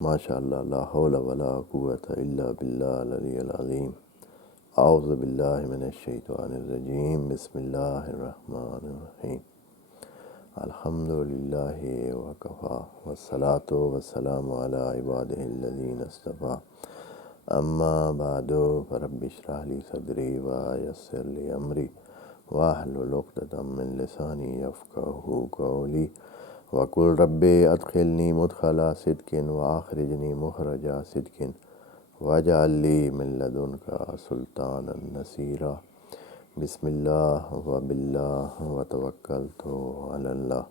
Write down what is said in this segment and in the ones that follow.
MashaAllah, la hawla wa la quwwata illa billah al-aliyyil azim. A'udhu billahi minash shaitanir rajim. Bismillahir rahmanir rahim. Alhamdulillahi wa kafa. Wassalatu wassalamu ala ibadihi alladhina istafa. Amma ba'du, farabbi shrah li sadri wa yassir li amri wahlul 'uqdatam min lisani yafqahu qawli. وقل ربي أدخلني مدخل صدق وأخرجني مخرج صدق واجعل لي من لدنك سلطانا نصيرا بسم الله وبالله وتوكلت على الله.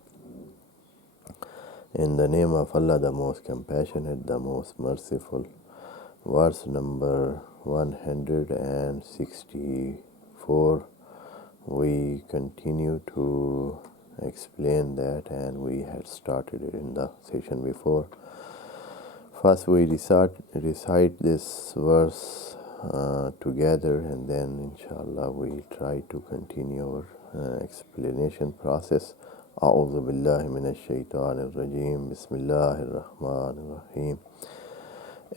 In the name of Allah, the most compassionate, the most merciful. Verse number 164. We continue to explain that, and we had started it in the session before. First we recite this verse together, and then inshallah we try to continue our explanation process. أعوذ بالله من الشيطان الرجيم بسم الله الرحمن الرحيم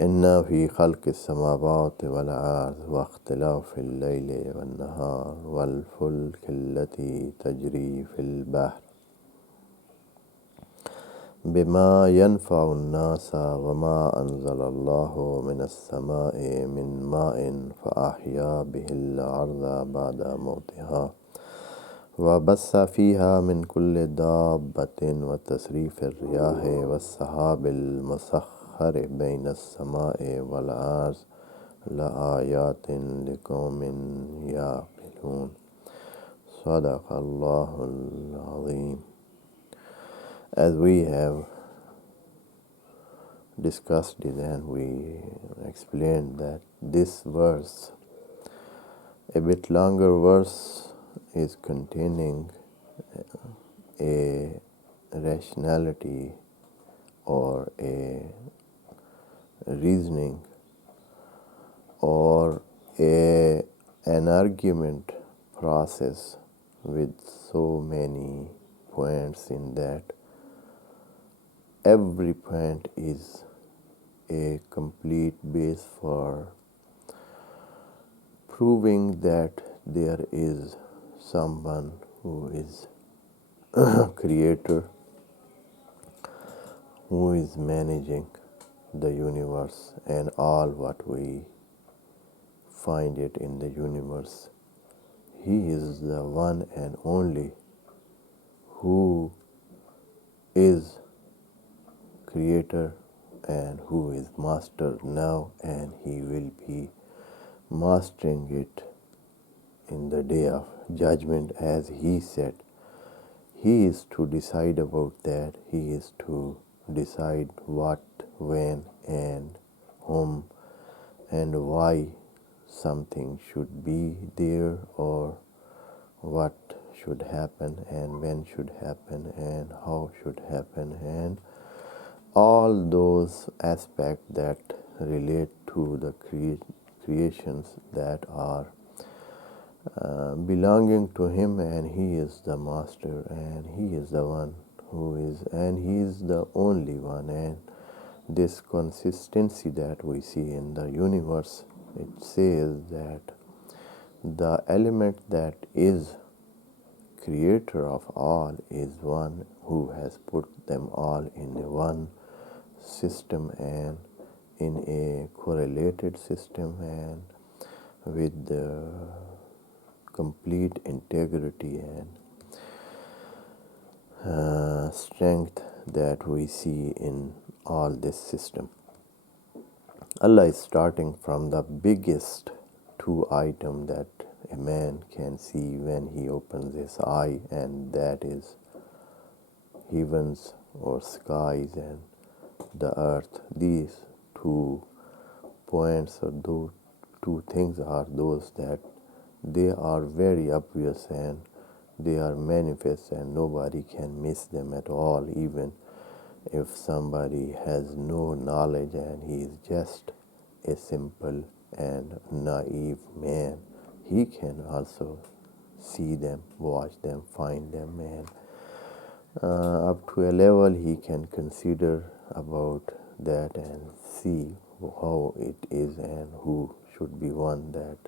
إن في خلق السماوات والأرض واختلاف الليل والنهار والفلك التي تجري في البحر بما ينفع الناس وما أنزل الله من السماء من ماء فأحيا به الأرض بعد موتها وبث فيها من كل دابة وتصريف الرياح والسحاب المسخر بين السماء والأرض لآيات لقوم يعقلون. صدق الله العظيم. As we have discussed it, and we explained that this verse, a bit longer verse, is containing a rationality or a reasoning or an argument process with so many points in that every point is a complete base for proving that there is someone who is creator, who is managing the universe and all what we find it in the universe. He is the one and only who is creator and who is master now, and he will be mastering it in the day of judgment. As he said, he is to decide about that. He is to decide what, when, and whom, and why something should be there, or what should happen, and when should happen, and how should happen, and all those aspects that relate to the creations that are belonging to him, and he is the master, and he is the one who is, and he is the only one. And this consistency that we see in the universe, it says that the element that is creator of all is one who has put them all in one system and in a correlated system and with the complete integrity and strength that we see in all this system. Allah is starting from the biggest two items that a man can see when he opens his eye, and that is heavens or skies and the earth. These 2 points or those 2 things are those that they are very obvious and they are manifest, and nobody can miss them at all. Even if somebody has no knowledge and he is just a simple and naive man, he can also see them, watch them, find them, and up to a level he can consider about that and see how it is and who should be one that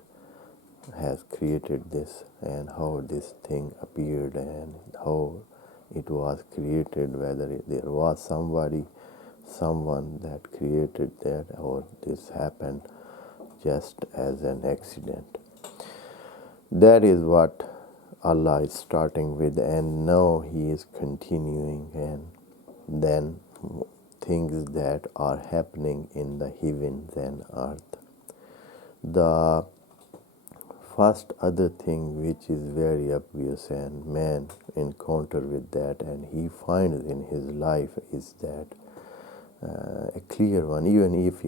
has created this and how this thing appeared and how it was created, whether there was someone that created that, or this happened just as an accident. That is what Allah is starting with, and now He is continuing, and then things that are happening in the heavens and earth. The first other thing which is very obvious and man encounter with that and he finds in his life is that a clear one, even if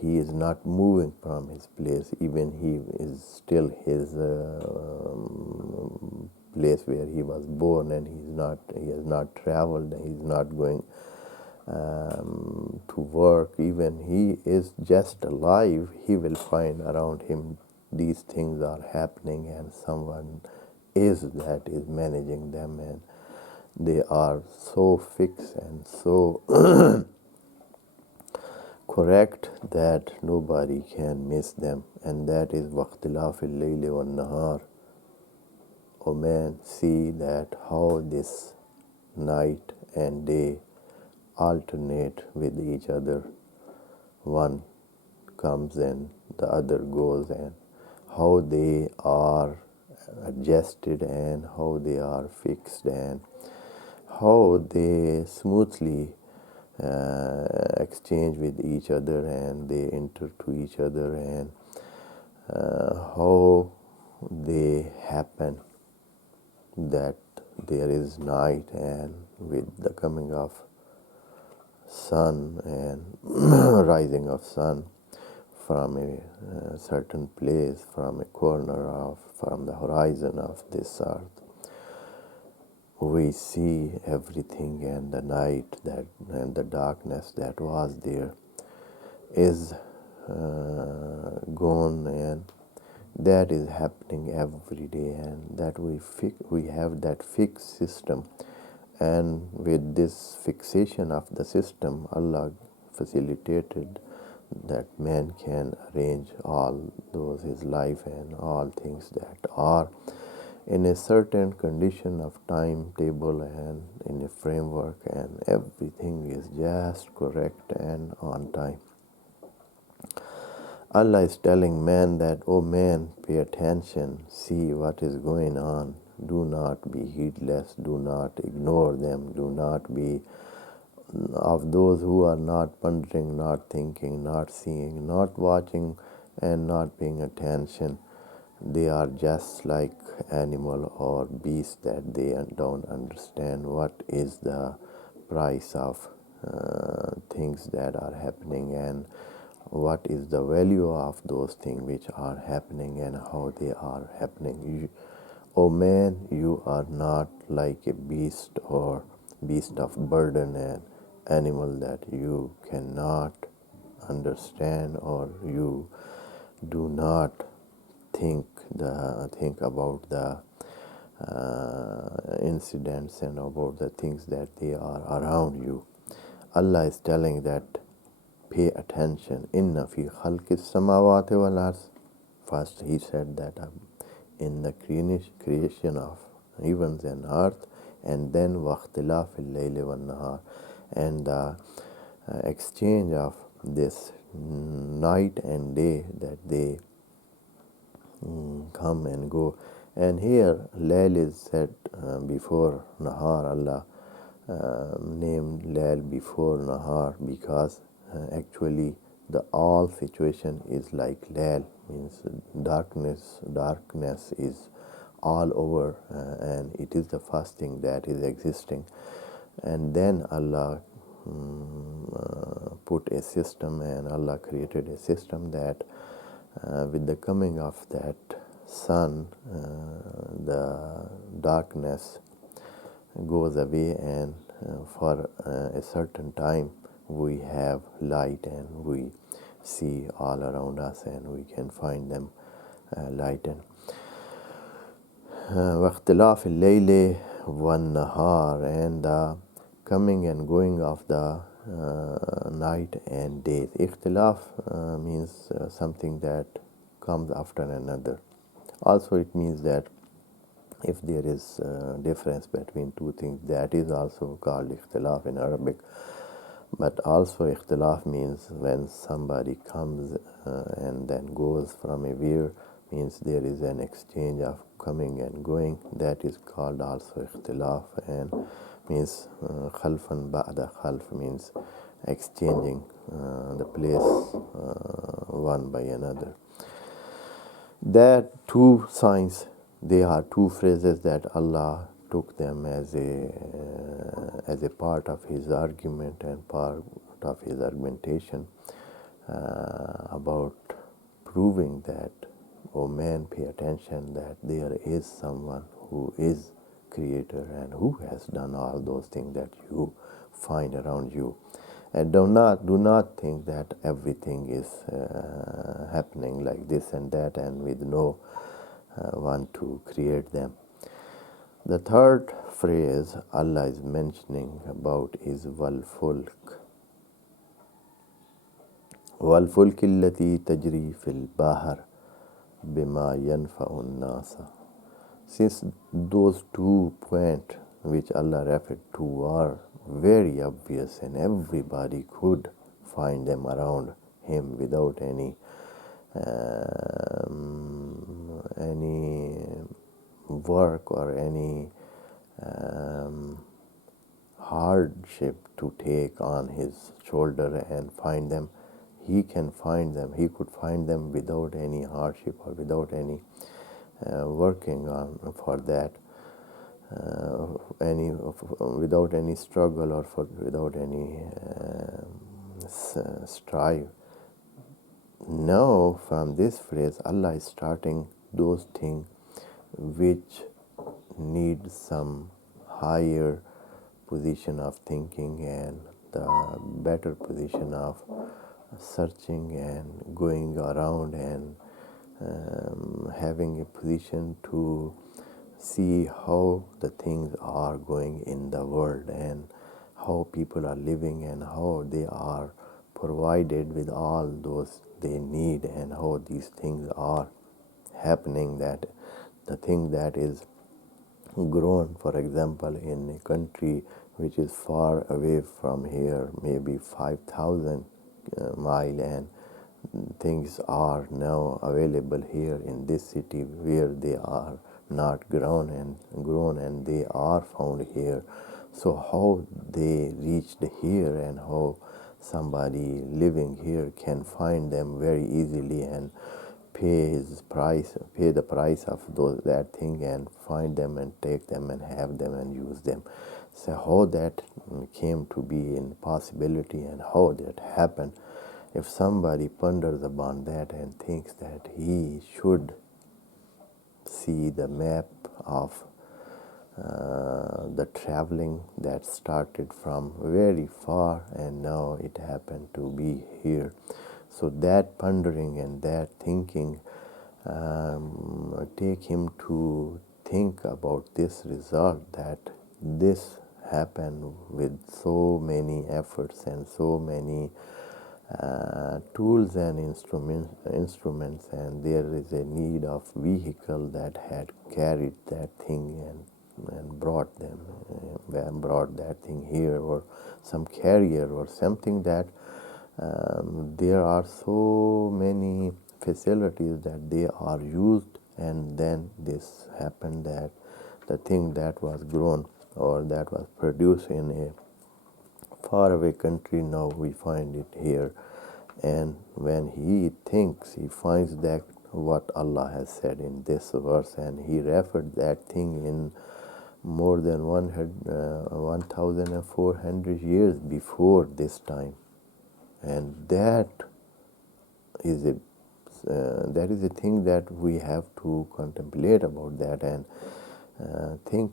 he is not moving from his place, even he is still his place where he was born, and he has not traveled, and he's not going to work, even he is just alive, he will find around him these things are happening, and someone is managing them, and they are so fixed and so correct that nobody can miss them, and that is waqtilaf al-layli wan-nahar. O man, see that how this night and day alternate with each other. One comes and the other goes, and how they are adjusted and how they are fixed and how they smoothly exchange with each other and they enter to each other, and how they happen that there is night, and with the coming of sun and rising of sun from a certain place, from a corner from the horizon of this earth, we see everything, and the night that and the darkness that was there is gone, and that is happening every day, and that we have that fixed system, and with this fixation of the system, Allah facilitated that man can arrange all those his life and all things that are in a certain condition of timetable and in a framework, and everything is just correct and on time. Allah is telling man that, oh man, pay attention, see what is going on, do not be heedless, do not ignore them, do not be of those who are not pondering, not thinking, not seeing, not watching, and not paying attention. They are just like animal or beast that they don't understand what is the price of things that are happening, and what is the value of those things which are happening and how they are happening. Oh man, you are not like a beast or beast of burden and animal that you cannot understand, or you do not think about the incidents and about the things that they are around you. Allah is telling that pay attention. Inna fi khalqis samawati wal ardh. First he said that in the creation of heavens and earth, and then waqtilaf al-layli wan nahar, and the exchange of this night and day, that they come and go. And here Layl is said before Nahar. Allah named Layl before Nahar because actually the all situation is like Layl, means darkness is all over, and it is the first thing that is existing. And then Allah put a system, and Allah created a system that with the coming of that sun, the darkness goes away, and for a certain time we have light, and we see all around us, and we can find them lightened. واختلاف الليل والنهار, and the coming and going of the night and days. Ikhtilaf means something that comes after another. Also, it means that if there is difference between two things, that is also called ikhtilaf in Arabic. But also ikhtilaf means when somebody comes and then goes from a where, means there is an exchange of coming and going. That is called also ikhtilaf, and means khalfan ba'da khalf, means exchanging the place one by another. That two signs, they are two phrases that Allah took them as a part of His argument and part of His argumentation about proving that, oh man, pay attention, that there is someone who is creator and who has done all those things that you find around you. And do not think that everything is happening like this and that, and with no one to create them. The third phrase Allah is mentioning about is wal fulk. Wal fulk allati tajri fil bahr bima yanfa'un nasa. Since those 2 points which Allah referred to are very obvious and everybody could find them around him without any work or any hardship to take on his shoulder and find them. He can find them. He could find them without any hardship or without any working on for that, without any struggle or without any strive. Now, from this phrase, Allah is starting those things which need some higher position of thinking and the better position of searching and going around and having a position to see how the things are going in the world and how people are living and how they are provided with all those they need and how these things are happening, that the thing that is grown, for example, in a country which is far away from here, maybe 5,000 mile, and things are now available here in this city where they are not grown and they are found here. So how they reached here and how somebody living here can find them very easily and pay the price of that thing and find them and take them and have them and use them. So how that came to be in possibility and how that happened, if somebody ponders upon that and thinks that he should see the map of the traveling that started from very far and now it happened to be here. So that pondering and that thinking take him to think about this result, that this happened with so many efforts and so many tools and instruments, and there is a need of vehicle that had carried that thing and brought that thing here, or some carrier or something, that there are so many facilities that they are used, and then this happened that the thing that was grown or that was produced in a faraway country, now we find it here. And when he thinks, he finds that what Allah has said in this verse, and he referred that thing in more than 1,400 years before this time. And that is a thing that we have to contemplate about that and think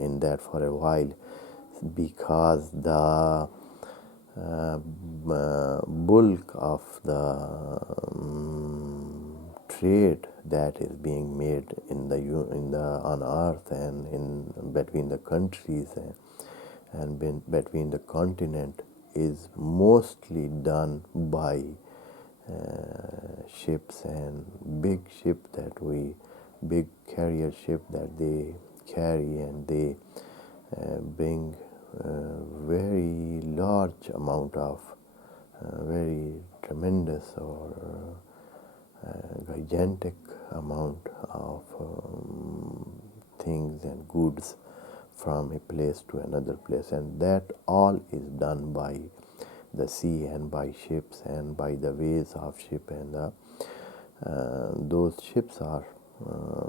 in that for a while, because the bulk of the trade that is being made on earth and in between the countries and between the continent is mostly done by ships and big big carrier ship that they carry, and they bring very large amount of very tremendous or gigantic amount of things and goods from a place to another place, and that all is done by the sea and by ships and by the ways of ship, and those ships are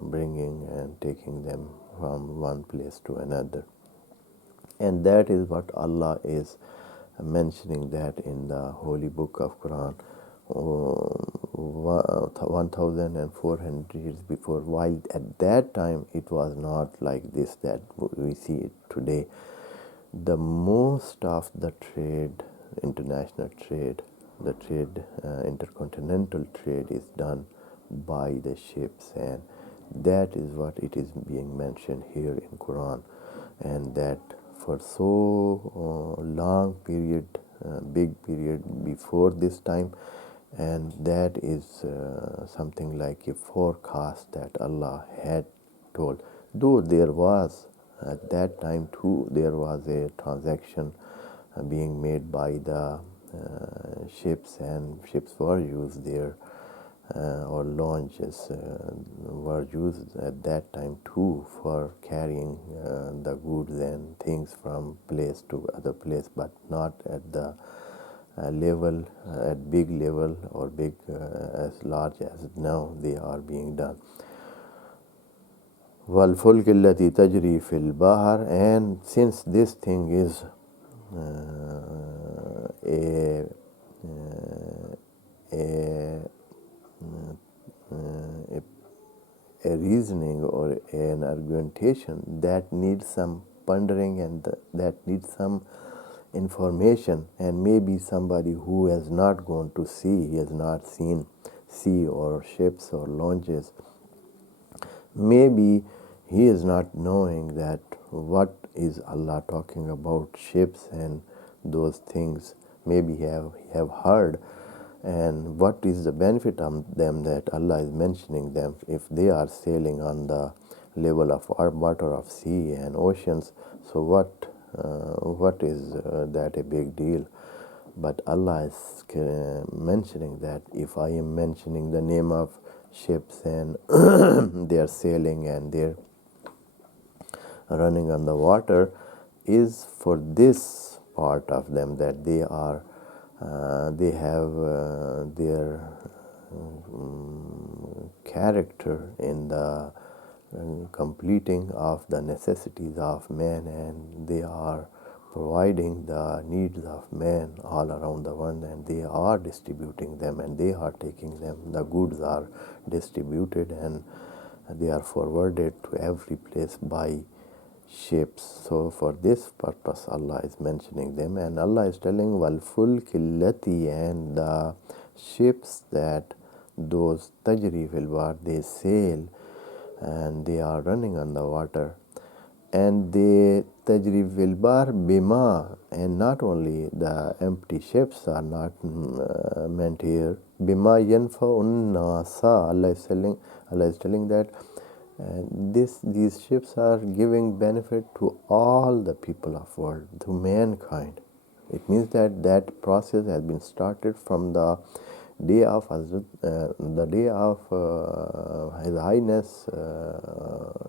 bringing and taking them from one place to another. And that is what Allah is mentioning that in the holy book of Quran 1400 years before, while at that time it was not like this that we see it today. The most of the trade, international trade, the trade, intercontinental trade is done by the ships, and that is what it is being mentioned here in Quran. And that for so long period, big period before this time, and that is something like a forecast that Allah had told. Though there was at that time too, there was a transaction being made by the ships, and ships were used there, or launches were used at that time too for carrying the goods and things from place to other place, but not at the level, at big level or big as large as now they are being done. وَالْفُلْكِ الَّتِي تَجْرِي فِي الْبَحْرِ, and since this thing is a reasoning or an argumentation that needs some pondering, and that needs some information, and maybe somebody who has not gone to sea, he has not seen sea or ships or launches, maybe he is not knowing that what is Allah talking about ships and those things. Maybe he have heard, and what is the benefit of them that Allah is mentioning them if they are sailing on the level of water of sea and oceans. So what is that a big deal? But Allah is mentioning that if I am mentioning the name of ships and they are sailing and they're running on the water, is for this part of them that they are they have their character in the completing of the necessities of man, and they are providing the needs of man all around the world, and they are distributing them, and they are taking them. The goods are distributed and they are forwarded to every place by ships. So for this purpose Allah is mentioning them, and Allah is telling وَالْفُلْكِ الَّتِي, and the ships that those tajri fil bahr, they sail and they are running on the water, and they tajri fil bahr bima, and not only the empty ships are not meant here. Bima yanfa'un nasa, Allah is telling that these ships are giving benefit to all the people of world, to mankind. It means that that process has been started from the day of His Highness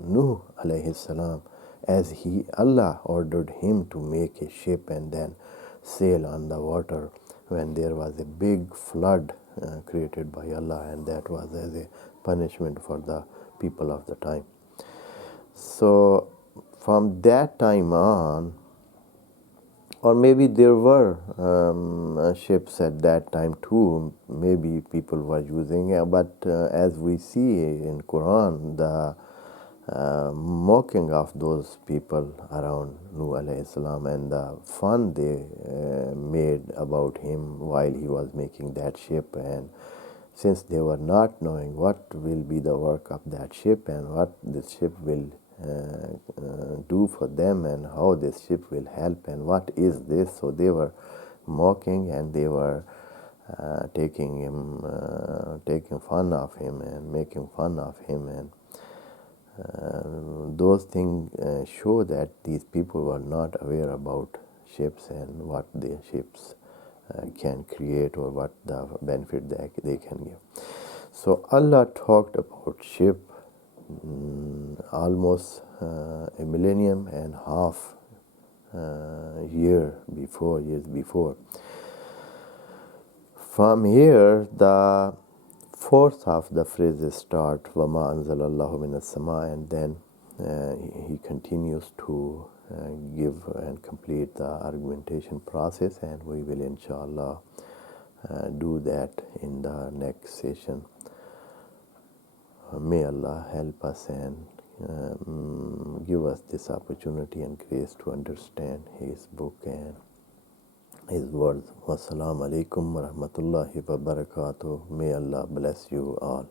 Nuh alayhi salam, as Allah ordered him to make a ship and then sail on the water when there was a big flood created by Allah, and that was as a punishment for the people of the time. So from that time on, or maybe there were ships at that time too, maybe people were using it, but as we see in Quran, the mocking of those people around Nuh alayhi salam, and the fun they made about him while he was making that ship, and since they were not knowing what will be the work of that ship and what this ship will do for them and how this ship will help and what is this, so they were mocking, and they were taking fun of him and making fun of him, and those things show that these people were not aware about ships and what the ships can create or what the benefit that they can give. So Allah talked about ship almost a millennium and half years before. From here, the fourth of the phrases start Wama anzalallahu minas sama, and then he continues to give and complete the argumentation process, and we will inshallah do that in the next session. May Allah help us and give us this opportunity and grace to understand His book and His words. Wassalamu alaikum wa rahmatullahi wa barakatuh. May Allah bless you all.